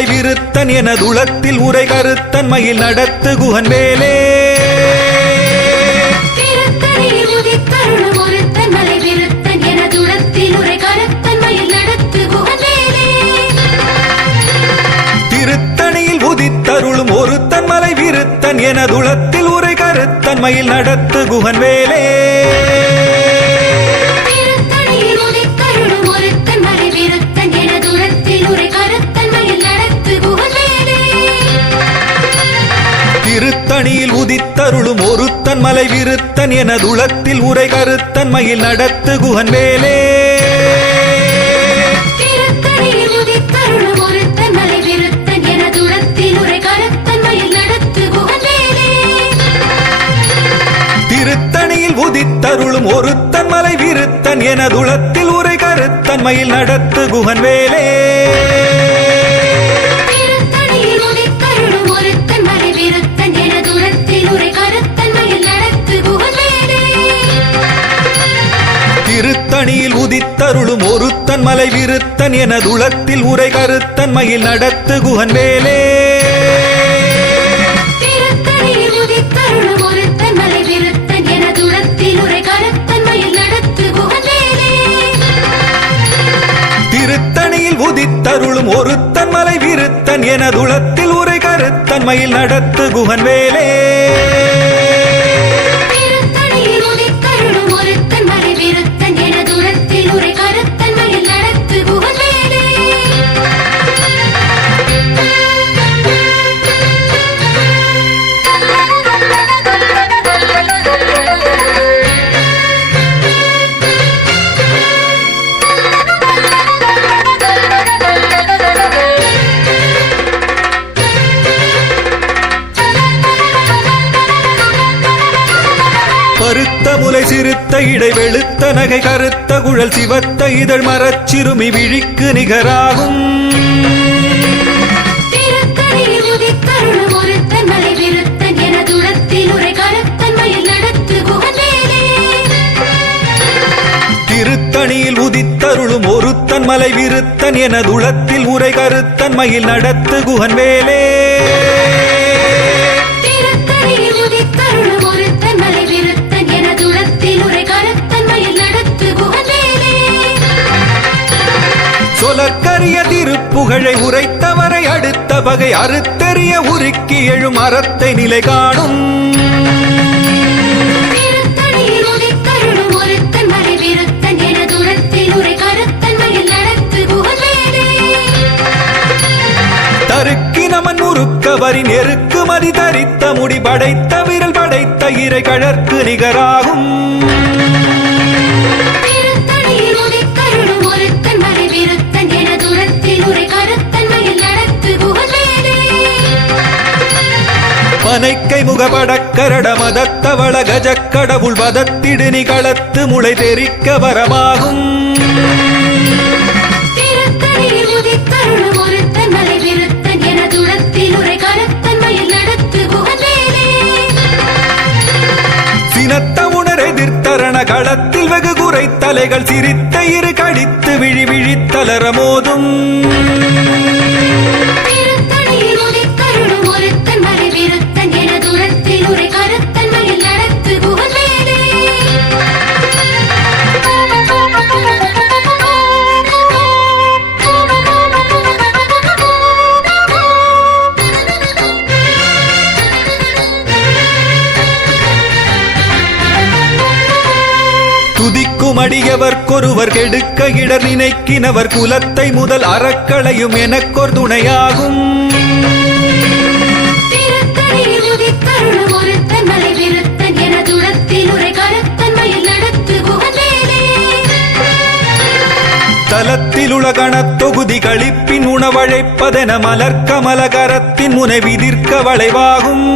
மலை விருத்தன் எனதுளத்தில் உரை கருத்தன்மையில் நடத்து குகன் வேலே திருத்தணியில் உதித்தருளும் ஒருத்தன் மலை விருத்தன் எனதுளத்தில் உரை கருத்தன்மையில் நடத்து குகன் வேலே திருத்தணியில் உதித்தருளும் ஒருத்தன் மலை விருத்தன் எனதுளத்தில் உரை கருத்தன்மையில் நடத்து குகன் வேலே திருத்தணியில் உதித்தருளும் ஒருத்தன் மலை விருத்தன் எனதுளத்தில் உரை கருத்தன்மையில் நடத்து குகன் வேலே திருத்தணியில் உதித்தருளும் ஒருத்தன் மலை விருத்தன் எனதுளத்தில் உரை கருத்தன்மையில் நடத்து குகன் வேலே திருத்தணியில் உதித்தருளும் ஒருத்தன் மலை விருத்தன் எனதுளத்தில் உரை கருத்தன்மையில் நடத்து குகன் வேலே பருத்த முலை சிறுத்த இடை வெளுத்த நகை கருத்த குழல் சிவத்த இதழ் மரச்சிறுமி விழிக்கு நிகராகும் திருத்தணியில் உதித்தருளும் ஒருத்தன் மலை விருத்தன் எனதுளத்தில் உரை கருத்தன்மையில் நடத்து குகன் வேலே சொலக்கரிய திருப்புகழை உரைத்தவரை அடுத்த பகை அறுத்தெறிய உருக்கி எழும் அறத்தை நிலை காணும் தருக்கு நமன் முறுக்க வரி நெருக்கு மதி தரித்த முடி படைத்த விரல் படைத்த இறை கழற்கு நிகராகும் பனைக்கை முகபடக்கரட மதத்தவள கஜக்கடவுள் வதத்திடு நிகளத்து முளை தெரிக்க வரமாகும் சினத்த உணர் எதிர்த்தரண களத்தில் வெகு குறை தலைகள் சிரித்த இரு கடித்து விழி விழித்தலர மோதும் துதிக்கும் அடியவர்க்கொருவர் கெடுக்க இடர் நினைக்கினவர் குலத்தை முதல் அறக்களையும் எனக்கொரு துணையாகும் தலத்தில் உலகணத் தொகுதி களிப்பின் உணவழைப்பதென மலர்க்கமல கரத்தின் முனை விதிர்க்க வளைவாகும்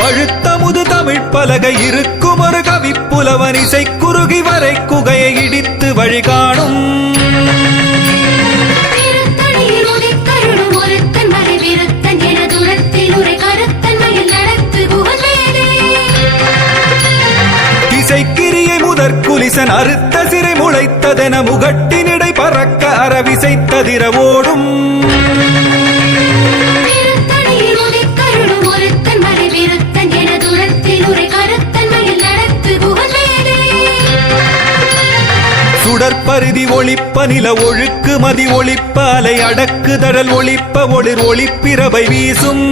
பழுத்த முது தமிழ் பலகை இருக்கும் ஒரு கவிப்புலவன் இசை குறுகி வரை குகையை இடித்து வழி காணும் குலிசன் அறுத்த சிறை முளைத்ததென முகட்டினிடை பறக்க அரவிசைத்ததிர ஓடும் சுடற்பருதி ஒளிப்ப நில ஒழுக்கு மதி ஒளிப்ப அலை அடக்கு தடல் ஒளிப்ப ஒளிர் ஒளிப்பிரபை வீசும்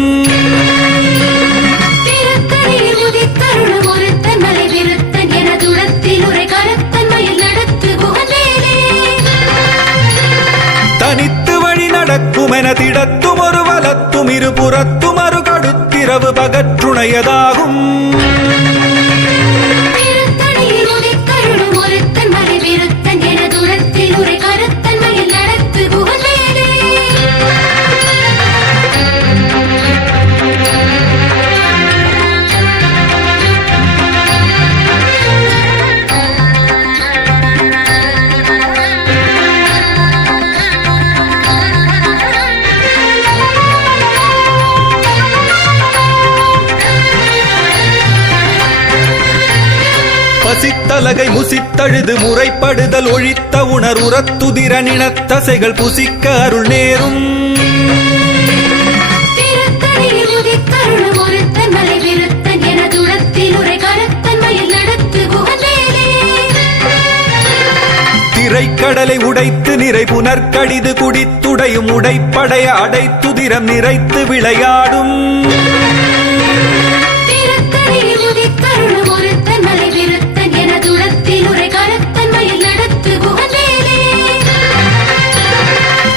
தனித்து வழி நடக்குமென திடத்தும் ஒரு வலத்தும் இருபுறத்தும் அரு கடுத்திரவு பகற்றுணையதாகும் பசித்தலகை முசித்தழுது முறைப்படுதல் ஒழித்த உணர் உரத்துதிர நினத்தசைகள் புசிக்க அருள் நேரும் திரைக்கடலை உடைத்து நிறை புனர்கடிது குடித்துடையும் உடைப்படைய அடைத்துதிரம் நிறைத்து விளையாடும்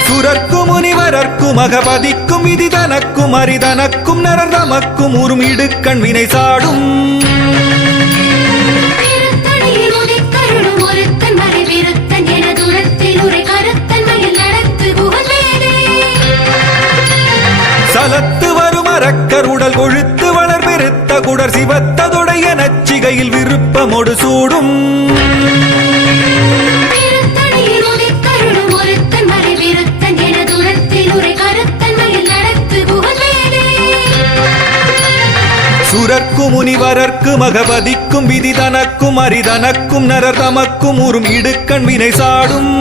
சுரர்க்கும் முனிவரர்க்கும் அகபதிக்கும் விதி தனக்கும் அரிதனக்கும் நரர் தமக்கும் உறும் இடுக்கண் வினை சாடும் சலத்து வரும் அரக்கர் உடல் கொழுத்து வளர் பெருத்த குடர் சிவத்ததொடைய நச்சிகையில் விருப்பமொடு சூடும் சுரர்க்கும் முனிவரர்க்கும் அகபதிக்கும் விதி தனக்கும் அரிதனக்கும் நரர் தமக்கும் உறும் இடுக்கண் வினை சாடும்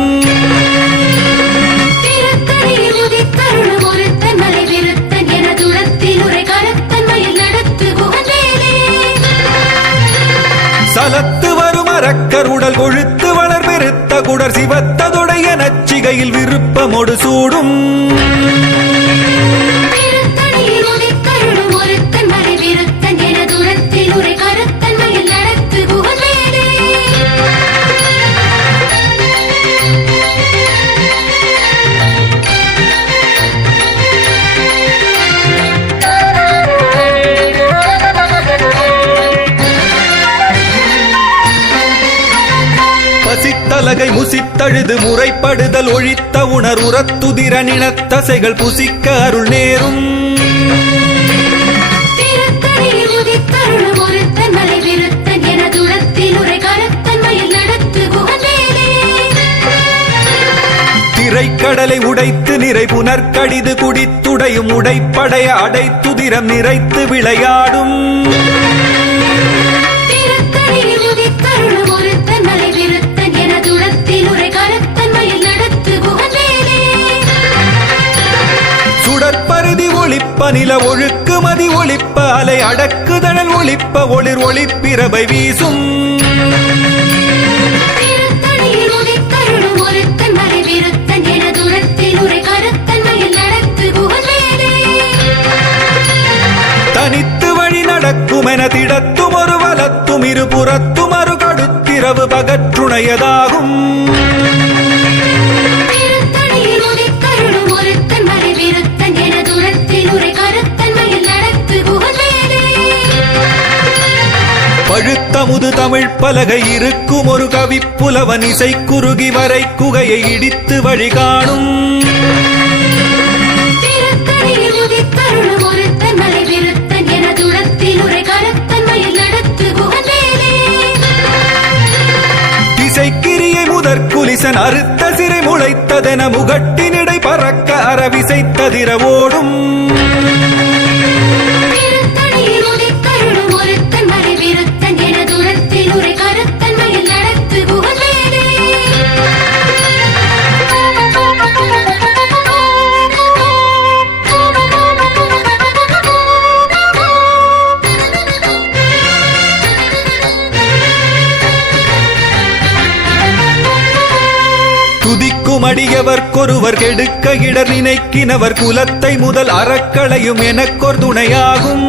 சலத்து வரும் அரக்கர் உடல் கொழுத்து வளர் பெருத்த குடர் சிவத்ததொடைய நச்சிகையில் விருப்பமொடு சூடும் பசித்தலகை முசித்தழுது முறைப்படுதல் ஒழித்த உணர் உரத்துதிர நினத்தசைகள் புசிக்க அருள் நேரும் திரைக்கடலை உடைத்து நிறை புனர்கடிது குடித்துடையும் உடைப்படைய அடைத்துதிரம் நிறைத்து விளையாடும் சுடற்பருதி ஒளிப்ப நில ஒழுக்கு மதி ஒளிப்ப அலை அடக்கு தடல் ஒளிப்ப ஒளிர் ஒளிப்பிரபை வீசும் தனித்து வழி நடக்குமென திடத்தும் ஒரு வலத்தும் இருபுறத்தும் அரு கடுத்திரவு பகற்றுணையதாகும் பழுத்தமுது தமிழ் பலகை இருக்கும் ஒரு கவிப்புலவன் இசை குறுகி வரை குகையை இடித்து வழி காணும் திசைக்கிரியை முதற் குலிசன் அறுத்த சிறை முளைத்ததென முகட்டினிடை பறக்க அரவிசைத்ததிர ஓடும் தன்மையில் நடத்து துதிக்கும் அடியவர்க்கொருவர் கெடுக்க இடர் நினைக்கினவர் குலத்தை முதல் அறக்களையும் எனக்கொர் துணையாகும்.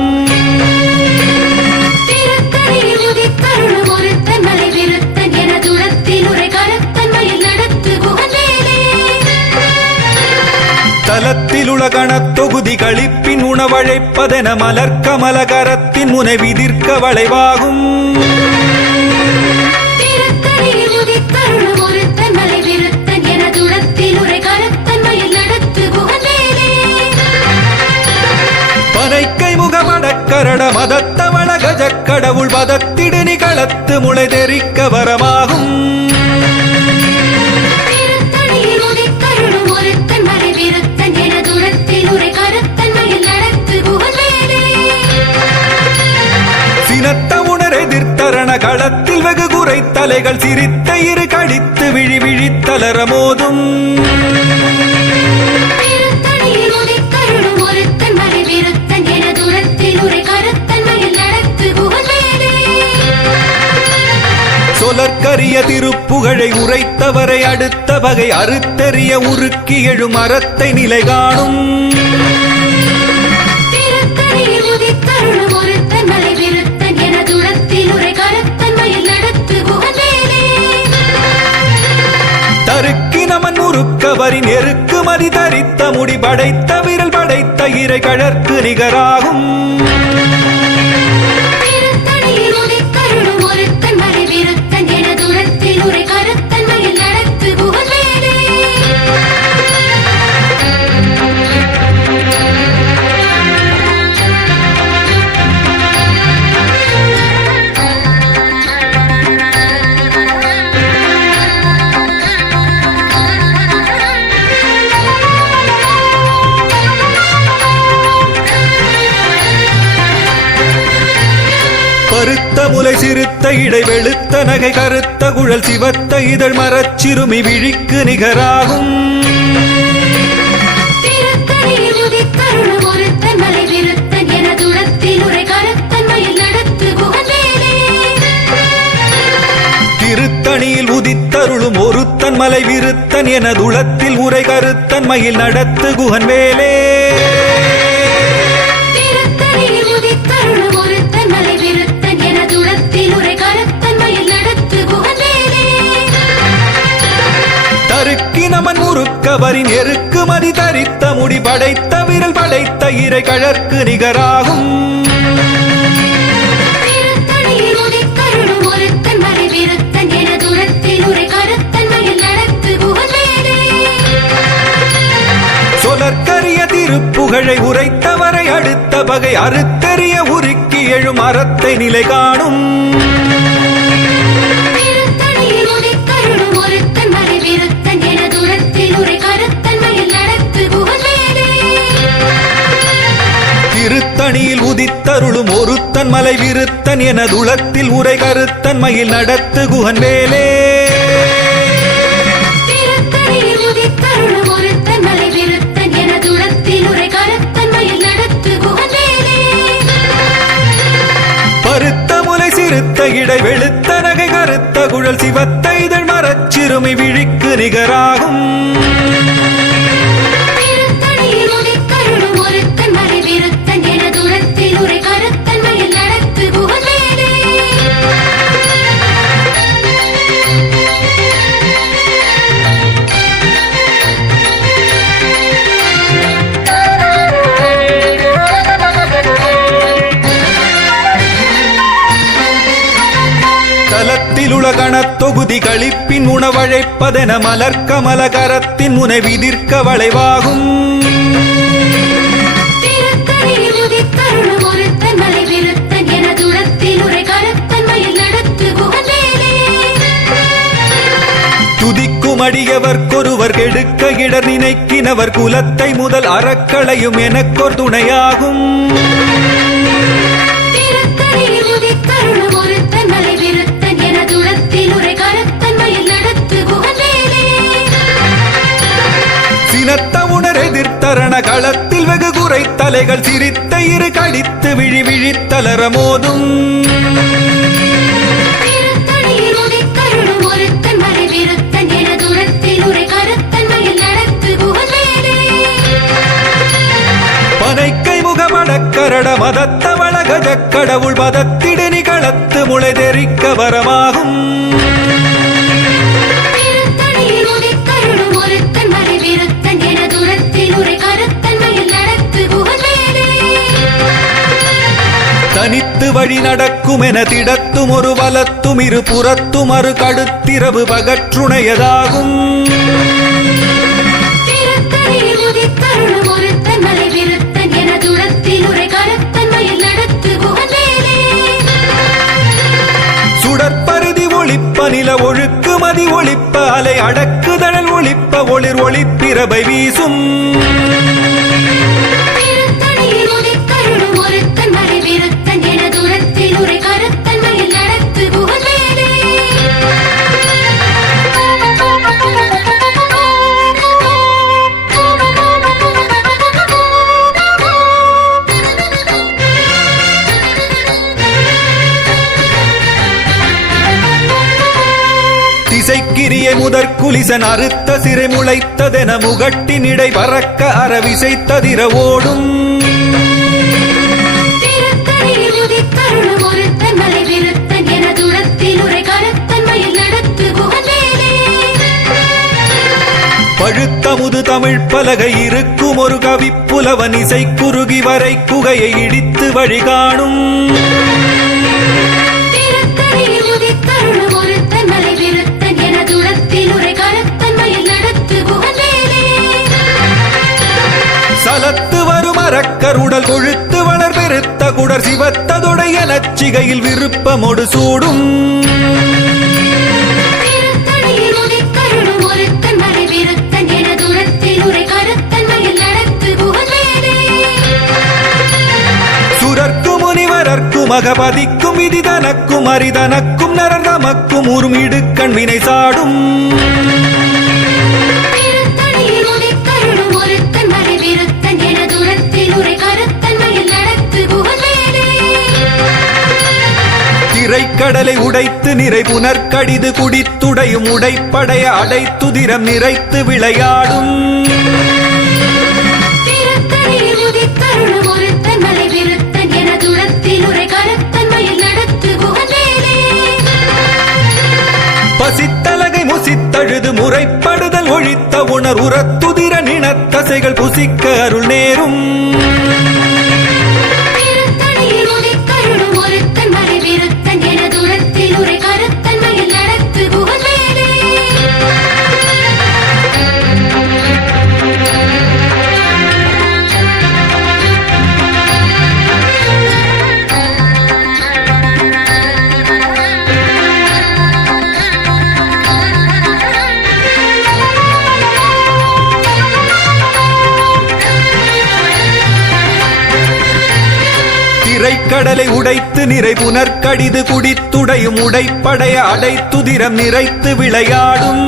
தலத்தில் உலகணத் தொகுதி களிப்பின் உணவழைப்பதென மலர்கமலகரத்தின் முனை விதிர்க்க வளைவாகும். பனைக்கை முகமடக்கரட மதத்தவள கஜக்கடவுள் பதத்திடு நிகளத்து முளை தெரிக்க வரமாகும். சினத்த உணரெதிர்த்தரண களத்தில் வெகு குறை தலைகள் சிரித்த இரு கடித்து விழி விழித்தலர மோதும். சொலற்கரிய திருப்புகழை உரைத்தவரை அடுத்த வகை அறுத்தெறிய உருக்கி எழும் அறத்தை நிலை காணும். தருக்கி நமன் உருக்கவரின் எருக்கு மதி தரித்த முடி படைத்த விரல் படைத்த இறை கழற்கு நிகராகும். பருத்த முலை சிறுத்த இடை வெளுத்த நகை கருத்த குழல் சிவத்த இதழ் மரச்சிறுமி விழிக்கு நிகராகும். திருத்தணியில் உதித்தருளும் ஒருத்தன் மலை விருத்தன் என துளத்தில் உரை கருத்தன் மயில் நடத்து குகன் வேலே. தருக்கி நமன் முறுக்கவரின் எருக்கு மதி தரித்த முடி படைத்த விரல் படைத்த இறை கழற்கு நிகராகும். சொலற்கரிய திருப்புகழை உரைத்தவரை அடுத்த வகை அறுத்தெறிய உருக்கி எழும் அறத்தை நிலை காணும். திருத்தணியில் உதித்தருளும் ஒருத்தன் மலை விருத்தன் என துளத்தில் உரை கருத்தன் மயில் நடத்து குகன் வேலே. பருத்த முலை சிறுத்த இடை வெளுத்த நகை கருத்த குழல் சிவத்த இதழ் மரச்சிறுமி விழிக்கு நிகராகும். தலத்தில் உலகணத் தொகுதி களிப்பின் உணவழைப்பதென மலர்கமலகரத்தின் முனை விதிர்க்க வளைவாகும். துதிக்கும் அடியவர்க்கொருவர் கெடுக்க இடர் நினைக்கினவர் குலத்தை முதல் அறக்களையும் எனக்கொர் துணையாகும். சினத்த உணரெதிர்த்தரண களத்தில் வெகு குறை தலைகள் சிரித்த இரு கடித்து விழி விழித்தலர மோதும். திருத்தணியில் உதித்தருளும் ஒருத்தன் மலை விருத்தன் என துரத்தில் உரை கருத்தன் வழி நடக்கும் என திடத்தும் ஒரு வலத்தும் இரு புறத்தும் அரு கடுத்திரவு பகற்றுணையதாகும். சுடற்பருதி ஒளிப்ப நில ஒழுக்கு மதி ஒளிப்ப அலை அடக்குதழல் ஒளிப்ப ஒளிர் ஒளிப்பிரபை வீசும். திசைக்கிரிய முதற்குலிசன் அறுத்த சிறை முளைத்ததென முகட்டினிடை பறக்க அறவிசைத்ததிர ஓடும். பழுத்தமுது தமிழ் பலகை இருக்கும் ஒரு கவிப்புலவன் இசை குறுகி வரை குகையை இடித்து வழிகாணும். சலத்து வரும் அரக்கருடல் கொழுத்து வளர் பெருத்த குடர் சிவத்ததொடைய நச்சிகையில் விருப்பமொடு சூடும். சுரர்க்கும் முனிவரர்க்கும் மகபதிக்கும் விதிதனக்கும் அரிதனக்கும் நரதமக்கும் உருமிடு கண்வினை சாடும். திரைக்கடலை உடைத்து நிறை புனர்கடிது குடித்துடையும் உடைப்படைய அடைத்துதிரம் நிறைத்து விளையாடும். பசித்தலகை முசித்தழுது முறைப்படுதல் ஒழித்த உணர் உரத்துதிர நினத்தசைகள் புசிக்க அருள் நேரும். திரைக்கடலை உடைத்து நிறை புனர்கடிது குடித்துடையும் உடைப்படைய அடைத்துதிரம் நிறைத்து விளையாடும்.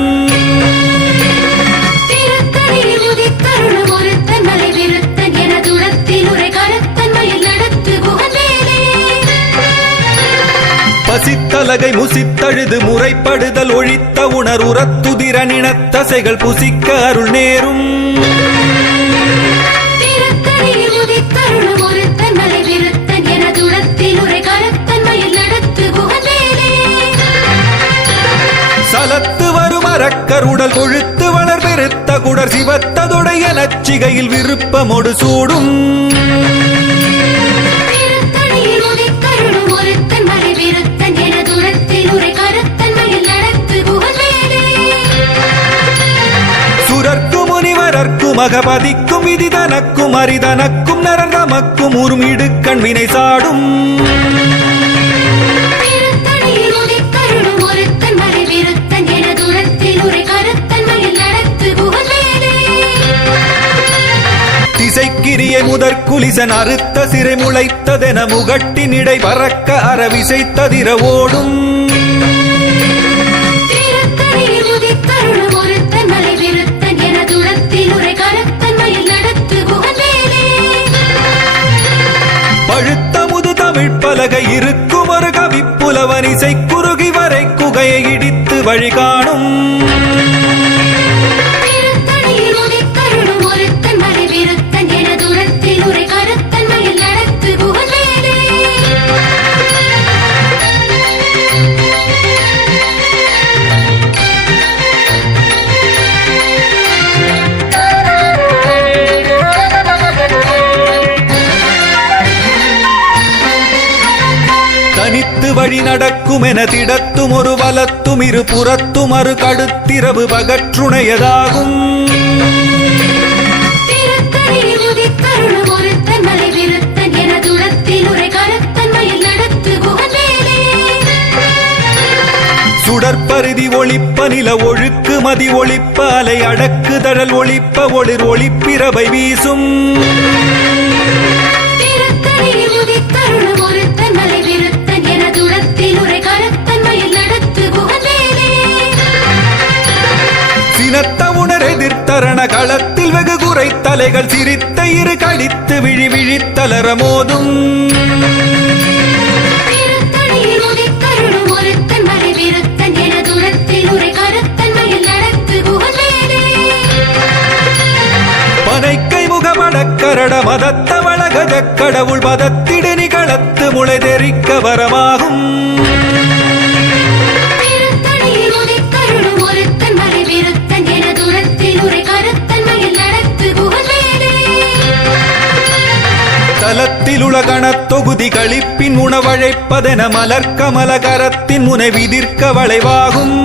பசித்தலகை முசித்தழுது முறைப்படுதல் ஒழித்த உணர் உரத்துதிர நினத்தசைகள் புசிக்க அருள் நேரும். சலத்து வரும் அரக்கருடல் கொழுத்து வளர் பெருத்த குடர் சிவத்ததொடைய நச்சிகையில் விருப்பமொடு சூடும். சுரர்க்கும் முனிவரர்க்கும் மகபதிக்கும் விதிதனக்கும் அரிதனக்கும் நரதமக்கும் உருமிடு கண்வினை சாடும். திசைக்கிரிய முதற்குலிசன் அறுத்த சிறை முளைத்ததென முகட்டினிடை பறக்க அறவிசைத்ததிர ஓடும். பழுத்தமுது தமிழ் பலகை இருக்கும் ஒரு கவிப்புலவன் இசை குறுகி வரை குகையை இடித்து வழிகாணும். வழி நடக்கும் என திடத்தும் ஒரு வலத்தும் இரு புறத்தும் அரு கடுத்திரவு பகற்றுணையதாகும் சுடற்பருதி ஒளிப்ப நில ஒழுக்கு மதி ஒளிப்ப அலை அடக்குதழல் ஒளிப்ப ஒளிர் ஒளிப்பிரபை வீசும் சினத்த உணர் எதிர்த்தரண களத்தில் வெகு குறை தலைகள் சிரித்த இரு கடித்து விழி விழித்தலர மோதும் பனைக்கை முகமடக்கரட மதத்தவள கஜக் கடவுள் மதத்திடு நிகளத்து முளை தெரிக்க வரமாகும் தலத்தில் உலகணத் தொகுதி களிப்பின் உணவழைப்பதென மலர்கமல கரத்தின் முனை விதிர்க்க வளைவாகும்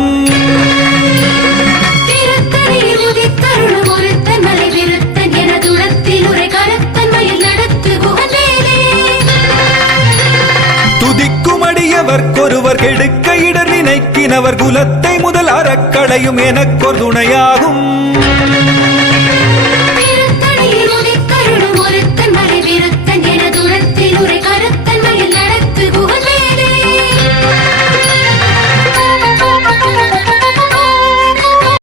துதிக்கும் அடியவர்க்கொருவர் கெடுக்க இடர் நினைக்கினவர் குலத்தை முதல் அறக்களையும் எனக்கொரு துணையாகும்